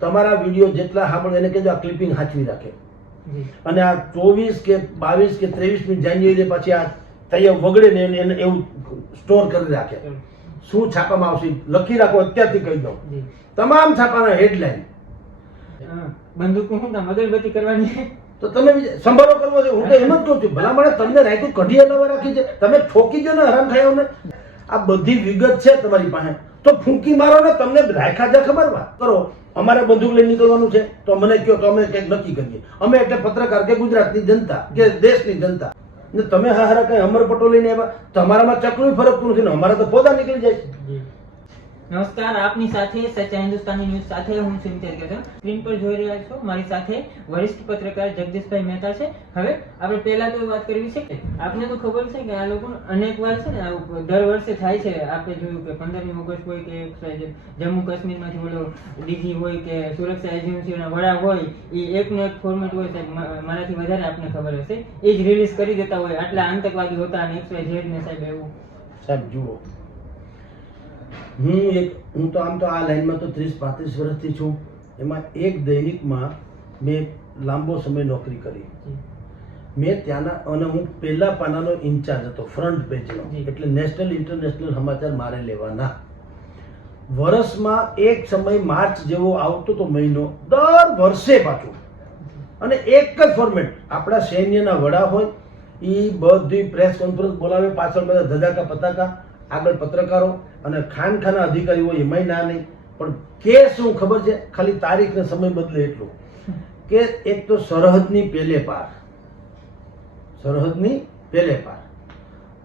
તમારા વીડિયો જેટલા સાંભળો એને કહેજો આ ક્લિપિંગ સાચવી રાખે. અને આ ચોવીસ કે બાવીસ કે ત્રેવીસમી જાન્યુઆરી પછી આ તૈયાર વગડે ને એને- એવું સ્ટોર કરી રાખે. શું છાપામાં આવશે લખી રાખો અત્યારથી કહી દઉં. તમામ છાપાના હેડલાઇન બંદૂક હું ના અગરબત્તી કરવાની? તો તમે સંભાળો કરવો છે હું તો એમ જ કહું છું ભલા મને તમને રાખ્યું કઢી હલાવા રાખી છે. તમે ઠોકી દો ને હરામ ખાયાઓને. આ બધી વિગત છે તમારી પાસે. તો ફૂંકી મારો ને તમને રાખ્યા છે ખબર? વાત કરો. અમારે બંદૂક લઈને નીકળવાનું છે. તો મને કહો, તો અમે કંઈક નક્કી કરીએ. અમે એટલે પત્રકાર કે ગુજરાતની જનતા, કે દેશની જનતા. ને તમે હા હારા કઈ અમરપટો લઈને આવ્યા? તમારામાં ચકલું ફરકતું નથી ને અમારા તો પોતા નીકળી જાય છે. નમસ્કાર, આપની સાથે સચ્ચા હિન્દુસ્તાની ન્યૂઝ સાથે હું સિમતેર કેતન સ્ક્રીન પર જોઈ રહ્યા છો મારી સાથે વરિષ્ઠ પત્રકાર જગદીશભાઈ મહેતા છે. હવે આપણે પહેલા તો વાત કરવી છે કે આપને તો ખબર છે કે આ લોકો અનેક વાર છે ને દર વર્ષે થાય છે. આપણે જોયું કે પંદરમી ઓગસ્ટ હોય કે જમ્મુ કાશ્મીરમાંથી ઓલો ડીજી હોય કે સુરક્ષા એજન્સીઓના વડા હોય, એ એકનો એક ફોર્મેટ હોય સાહેબ મારાથી વધારે આપને ખબર હશે. એ જ રિલીઝ કરી દેતા હોય. આટલા આતંકવાદી હોતા અને XYZ ને સાહેબ એવું. સાહેબ, જુઓ. હું એક હું તો આમ તો આ લાઈનમાં તો ત્રીસ પાંત્રીસ વર્ષથી છું. એમાં એક દૈનિકમાં મેં લાંબો સમય નોકરી કરી. મેં ત્યાંના અને હું પહેલા પાનાનો ઇન્ચાર્જ હતો ફ્રન્ટ પેજનો. એટલે નેશનલ ઇન્ટરનેશનલ સમાચાર મારે લેવાના. વર્ષમાં એક સમય માર્ચ જેવો આવતો તો મહિનો દર વર્ષે પાછું. અને એક જ ફોર્મેટ આપણા સૈન્યના વડા હોય એ બધી પ્રેસ કોન્ફરન્સ બોલાવે પાછળ બધા ધજાકા પતાકા. આગળ પત્રકારો અને ખાનખાના અધિકારીઓ એમાંય ના નહીં. પણ કે શું ખબર છે? ખાલી તારીખ ને સમય બદલે એટલું. કે એક તો સરહદની પેલે પાર. સરહદની પેલે પાર.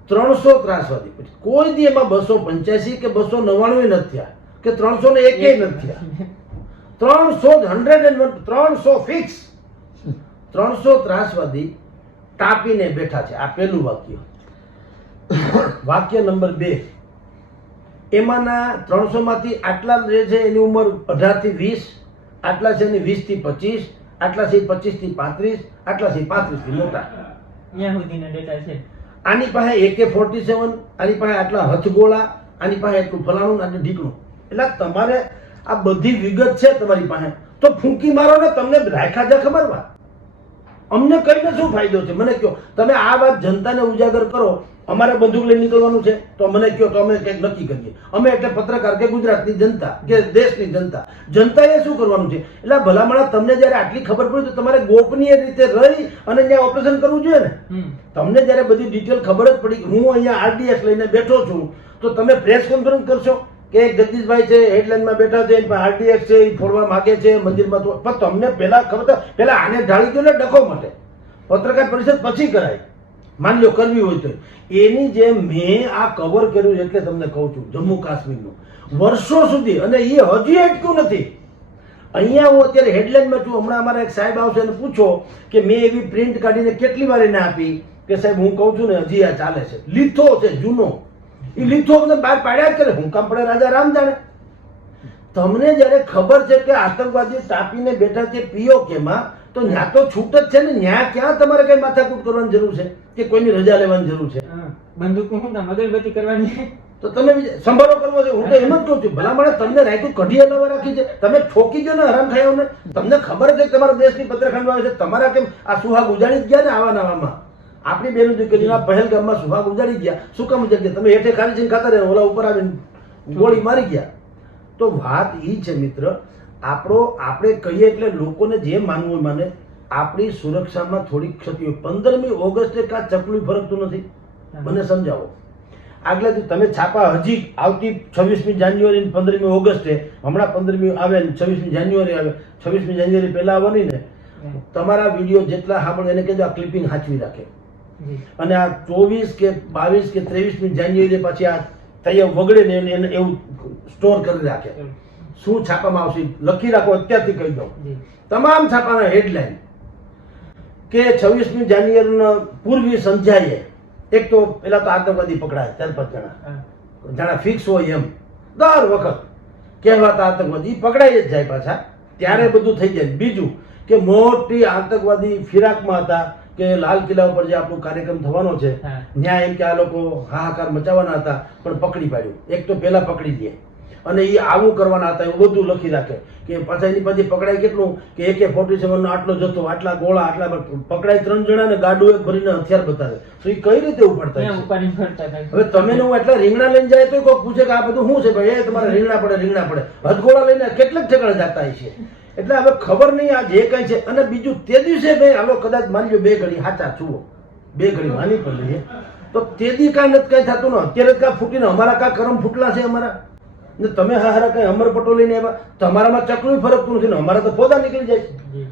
ત્રણસો ત્રાસવાદી. પછી કોઈ દી એમાં બસો પંચ્યાસી કે બસો નવ્વાણું નથી થયા. કે ત્રણસો ને એક નથી થયા. ત્રણસો હંડ્રેડ એન્ડ વન ત્રણસો ફિક્સ ત્રણસો ત્રાસવાદી ટાપીને બેઠા છે. આ પેલું વાક્ય. વાક્ય નંબર બે. એમાંના ત્રણસો માંથી આટલા જે છે એની ઉંમર અઢારથી વીસ આટલા છે એની વીસથી પચીસ આટલા છે પચીસથી પાંત્રીસ આટલા છે પાંત્રીસથી મોટા. ડેટા છે. આની પાસે એકે ફોર્ટી સેવન આની પાસે આટલા હથગોળા આની પાસે એટલું ફલાણું અને ઢીકણું. એટલે તમારે આ બધી વિગત છે તમારી પાસે. તો ફૂંકી મારો ને તમને રાખ્યા છે ખબર વાત? અમને કહીને શું ફાયદો છે? મને કહો. તમે આ વાત જનતાને ઉજાગર કરો. અમારે બંદૂક લઈને નીકળવાનું છે તો મને કહો તો અમે કંઈક નક્કી કરીએ. અમે એટલે પત્રકાર કે ગુજરાતની જનતા કે દેશની જનતા. જનતાએ શું કરવાનું છે? એટલે ભલામણ તમને જ્યારે આટલી ખબર પડી તો તમારે ગોપનીય રીતે રહી અને ત્યાં ઓપરેશન કરવું જોઈએ ને? તમને જ્યારે બધી ડિટેલ ખબર જ પડી હું અહીંયા આરડીએસ લઈને બેઠો છું તો તમે પ્રેસ કોન્ફરન્સ કરશો કે જગદીશભાઈ છે હેડલાઇનમાં બેઠા છે આરડીએસ છે એ ફોડવા માગે છે મંદિરમાં તો પણ તમને પહેલા ખબર પહેલાં પહેલા આને ઢાળી દો ને ડખો માટે. પત્રકાર પરિષદ પછી કરાય. માન લો કરવી હોય તો. એની જેમ મેં આ કવર કર્યું એટલે તમને કહું છું, જમ્મુ કાશ્મીરનું. વર્ષો સુધી, અને એ હજી અટક્યું નથી. અહીંયા હું અત્યારે હેડલાઇનમાં છું, હમણાં અમારા એક સાહેબ આવશે અને પૂછો કે મેં એવી પ્રિન્ટ કાઢીને કેટલી વાર એને આપી? કે સાહેબ, હું કહું છું ને, હજી આ ચાલે છે. લીથો છે, જૂનો. એ લીથો અમને બહાર પાડ્યા જ કરે. હું કામ પડે રાજા રામ જાણે. તમને જ્યારે ખબર છે કે આતંકવાદી તાપીને બેઠા છે પીઓકેમાં તો ન્યા તો છૂટ જ છે ને ન્યા ક્યાં તમારે કઈ માથાકૂટ કરવાની જરૂર છે? કે કોઈની રજા લેવાની જરૂર છે? બંદૂક હું કામ કરવાની. તો તમે સંભાળો કરવો છે હું તો એમ જ કહું છું ભલા મને તમને રાખ્યું કઢી હલાવા રાખી છે? તમે ઠોકી દો ને હરામ ખાયાઓને તમને ખબર છે તમારા દેશની પત્રખંડ આવે છે તમારા કેમ આ સુહાગ ઉજાડી ગયા ને આવા નવામાં આપણી બેનું દીકરીના પહેલગામમાં સુહાગ ઉજાડી ગયા. શું કામ ઉજાડી ગયા? તમે હેઠે ખાલી જઈને ખાતા રહ્યા ઓલા ઉપર આવીને ગોળી મારી ગયા. તો વાત એ છે મિત્ર આપણો આપણે કહીએ એટલે લોકોને જે માનવું માને આપણી સુરક્ષામાં થોડીક ક્ષતિ હોય પંદરમી ઓગસ્ટે કાં ચકલું ફરકતું નથી. મને સમજાવો. આગલા તમે છાપા હજી આવતી છવ્વીસમી જાન્યુઆરી પંદરમી ઓગસ્ટે હમણાં પંદરમી આવે ને છવ્વીસમી જાન્યુઆરી આવે છવ્વીસમી જાન્યુઆરી પહેલા આવવાની ને તમારા વીડિયો જેટલા સાંભળો એને કહેજો આ ક્લિપિંગ હાચવી રાખે. અને આ ચોવીસ કે બાવીસ કે ત્રેવીસમી જાન્યુઆરી પછી આ તૈયાર વગડે ને એને એને એવું સ્ટોર કરી રાખે. શું છાપામાં આવશે લખી રાખો અત્યારથી કહી દઉં. તમામ છાપાના હેડલાઇન કે છવ્વીસમી જાન્યુઆરીના પૂર્વી સંધ્યાએ એક તો પેલા તો આતંકવાદી પકડાય ચાર પાંચ જણા. જણા ફિક્સ હોય એમ. દર વખત કહેવાતા આતંકવાદી પકડાઈ જ જાય પાછા. ત્યારે બધું થઈ જાય. બીજું કે મોટી આતંકવાદી ફિરાકમાં હતા કે લાલ કિલ્લા ઉપર જે આપણો કાર્યક્રમ થવાનો છે. ત્યાં એમ કે આ લોકો હાહાકાર મચાવવાના હતા પણ પકડી પાડ્યું. એક તો પહેલા પકડી દે અને એ આવું કરવાના હતા એવું બધું લખી રાખે. કે પાછા એની પાછી પકડાય કેટલું? કે એકે ફોર્ટી સેવનનો આટલો જથ્થો આટલા ગોળા આટલા પકડાય ત્રણ જણા ને ગાડું એક ભરીને હથિયાર બતાવે. તો એ કઈ રીતે ઉપાડતા. હવે તમે હું એટલા રીંગણા લઈને જાય તો કોઈ પૂછે કે આ બધું શું છે? ભાઈ એ તમારે રીંગણા પડે રીંગણા પડે. હથગોળા લઈને કેટલાક ઠેકાણે જતા છે એટલે હવે ખબર નહીં આ જે કઈ છે. અને બીજું તે દિવસે ભાઈ હાલો કદાચ માની લો બે ઘડી હાચા છુઓ બે ઘડી માની પણ લઈએ. તો તે દી કાંઈ નથી કાંઈ થતું ને. અત્યારે કાંઈ ફૂટીને અમારા કા કરમ ફૂટલા છે અમારા? ને તમે હા હારા કઈ અમર પટોલી આવ્યા? તમારામાં ચકલું ફરકતું નથી ને? અમારા તો પોતા નીકળી જાય છે.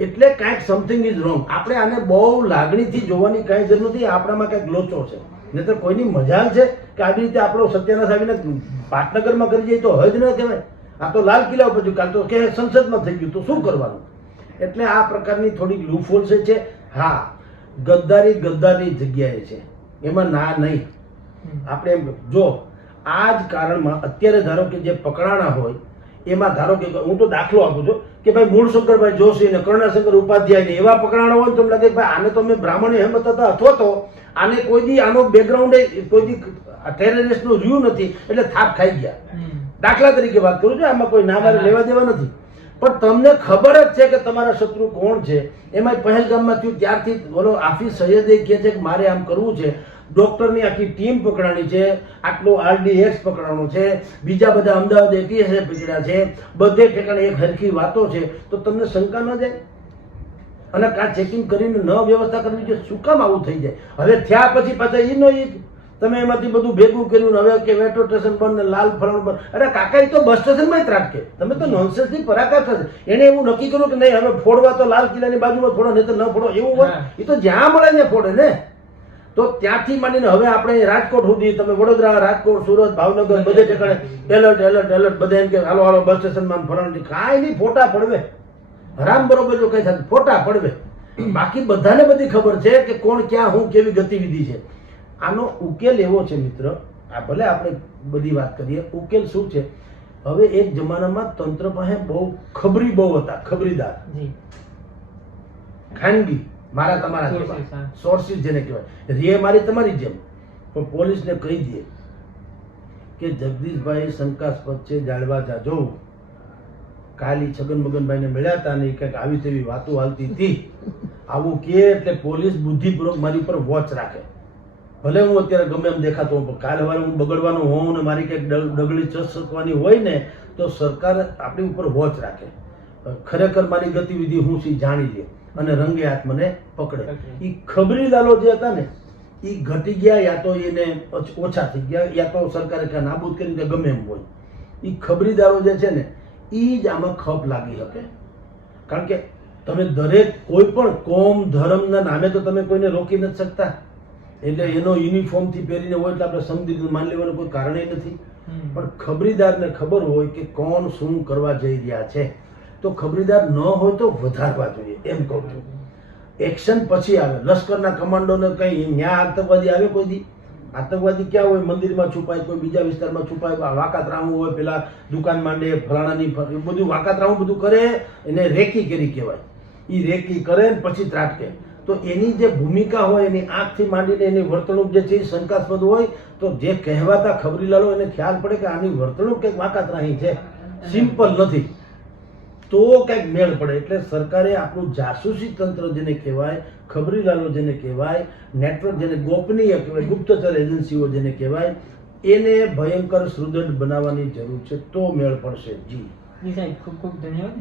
એટલે કાંઈક સમથિંગ ઇઝ રોંગ આપણે આને બહુ લાગણીથી જોવાની કાંઈ જરૂર નથી. આપણામાં કાંઈક લોચો છે. નહીં તો કોઈની મજા છે કે આવી રીતે આપણો સત્યાનાશ આવીને પાટનગરમાં કરી જાય તો હજ ન કહેવાય. આ તો લાલ કિલ્લા ઉપર કાલ તો કે સંસદમાં થઈ ગયું. તો શું કરવાનું? એટલે આ પ્રકારની થોડીક લૂફોલ્સ છે હા ગદ્દારી ગદ્દારની જગ્યાએ છે. એમાં ના નહીં. આપણે એમ જો આ જ કારણમાં અત્યારે ધારો કે જે પકડાણા હોય એમાં ધારો કે હું તો દાખલો આપું છું કે ભાઈ મૂળશંકરભાઈ જોશી ને કર્ણાશંકર ઉપાધ્યાય ને એવા પકડાણા હોય તો લાગે ભાઈ આને તો અમે બ્રાહ્મણ હેમત હતા અથવા તો આને કોઈ દી આનો બેકગ્રાઉન્ડ કોઈ દી ટેરરિસ્ટનું રહ્યું નથી એટલે થાપ ખાઈ ગયા. દાખલા તરીકે વાત કરું છું આમાં કોઈ ના મારે લેવા દેવા નથી. પણ તમને ખબર જ છે કે તમારા શત્રુ કોણ છે? એમાં પહેલગામમાં થયું ત્યારથી બોલો આફીસ સૈયદે કહે છે કે મારે આમ કરવું છે. ડોક્ટરની આખી ટીમ પકડાણી છે આટલો આરડીએક્સ પકડાણો છે બીજા બધા અમદાવાદ એટીએસએ પકડ્યા છે બધે ઠેકાણે એક હરખી વાતો છે. તો તમને શંકા ન જાય? અને કાં ચેકિંગ કરીને ન વ્યવસ્થા કરવી જોઈએ શું કામ આવું થઈ જાય? હવે થયા પછી પાછા એ ન તમે એમાંથી બધું ભેગું કર્યું હવે કે મેટ્રો સ્ટેશન પર ને લાલ ફરણ પર અરે કાકા એ તો બસ સ્ટેશનમાં જ ત્રાટકે. તમે તો નોનસેન્સથી થી થશે એને એવું નક્કી કર્યું કે નહીં હવે ફોડવા તો લાલ કિલ્લાની બાજુમાં ફોડો નહીં તો ન ફોડો. એવું હોય? એ તો જ્યાં મળે ને ફોડે ને. તો ત્યાંથી માંડીને હવે આપણે રાજકોટ સુધી તમે વડોદરા રાજકોટ સુરત ભાવનગર બધે ઠેકાણે એલર્ટ એલર્ટ એલર્ટ બધા એમ કે હાલો હાલો બસ સ્ટેશનમાં ફલાણું કાંઈ નહીં ફોટા પડવે. હરામ બરોબર જો કઈ થાય ફોટા પડવે. બાકી બધાને બધી ખબર છે કે કોણ ક્યાં હું કેવી ગતિવિધિ છે. આનો ઉકેલ એવો છે મિત્ર આ ભલે આપણે બધી વાત કરીએ ઉકેલ શું છે? હવે એક જમાનામાં તંત્ર પાસે બહુ ખબરી બહુ હતા ખબરીદાર. ખાનગી. મારા તમારા સોર્સિસ જેને કહેવાય. રે મારી તમારી જેમ. પણ પોલીસને કહી દે કે જગદીશભાઈ શંકાસ્પદ છે જાળવા જાજો. કાલી છગન મગનભાઈને મળ્યા હતા ને કંઈક આવી તેવી વાતો હાલતી હતી. આવું કે એટલે પોલીસ બુદ્ધિપૂર્વક મારી ઉપર વોચ રાખે. ભલે હું અત્યારે ગમે એમ દેખાતો હોઉં પણ કાલે વારે હું બગડવાનો હોઉં ને મારી કંઈક ડગડી ડગલી ચસકવાની હોય ને તો સરકાર આપણી ઉપર વોચ રાખે. ખરેખર મારી ગતિવિધિ હું સી જાણી લે? અને રંગે હાથ મને પકડે એ ખબરી લાલો જે હતા ને એ ઘટી ગયા યા તો એને ઓછા થઈ ગયા યા તો સરકારે કાંઈ નાબૂદ કરી કે ગમે એમ હોય. એ ખબરીદારો જે છે ને એ જ આમાં ખપ લાગી શકે. કારણ કે તમે દરેક કોઈ પણ કોમ ધર્મના નામે તો તમે કોઈને રોકી નથી શકતા. એટલે એનો યુનિફોર્મથી પહેરીને હોય એટલે આપણે સમજી લીધું માની લેવાનું કોઈ કારણ નથી. પણ ખબરીદારને ખબર હોય કે કોણ શું કરવા જઈ રહ્યા છે. તો ખબરીદાર ન હોય તો વધારવા જોઈએ, એમ કહું છું. એક્શન પછી આવે. લશ્કરના કમાન્ડોને કંઈ ન્યા આતંકવાદી આવે કોઈ દી? આતંકવાદી ક્યાં હોય? મંદિરમાં છુપાય, કોઈ બીજા વિસ્તારમાં છુપાય વાકાત રાહું હોય, પેલા દુકાન માંડે, ફલાણાની બધું વાકાતરામું બધું કરે, એને રેકી કરી કહેવાય. એ રેકી કરે ને પછી ત્રાટકે. તો એની જે ભૂમિકા હોય, એની આંખથી માંડીને એની વર્તણૂક જે છે એ શંકાસ્પદ હોય, તો જે કહેવાતા ખબરીલાલો, એને ખ્યાલ પડે કે આની વર્તણૂક કંઈક વાકાતરાહી છે. સિમ્પલ નથી. તો કંઈક મેળ પડે. એટલે સરકારે આપણું જાસૂસી તંત્ર જેને કહેવાય, ખબરીલાલો જેને કહેવાય, નેટવર્ક જેને, ગોપનીય કહેવાય, ગુપ્તચર એજન્સીઓ જેને કહેવાય, એને ભયંકર સુદૃઢ બનાવવાની જરૂર છે. તો મેળ પડશે. જી. સાહેબ, ખૂબ ખૂબ ધન્યવાદ.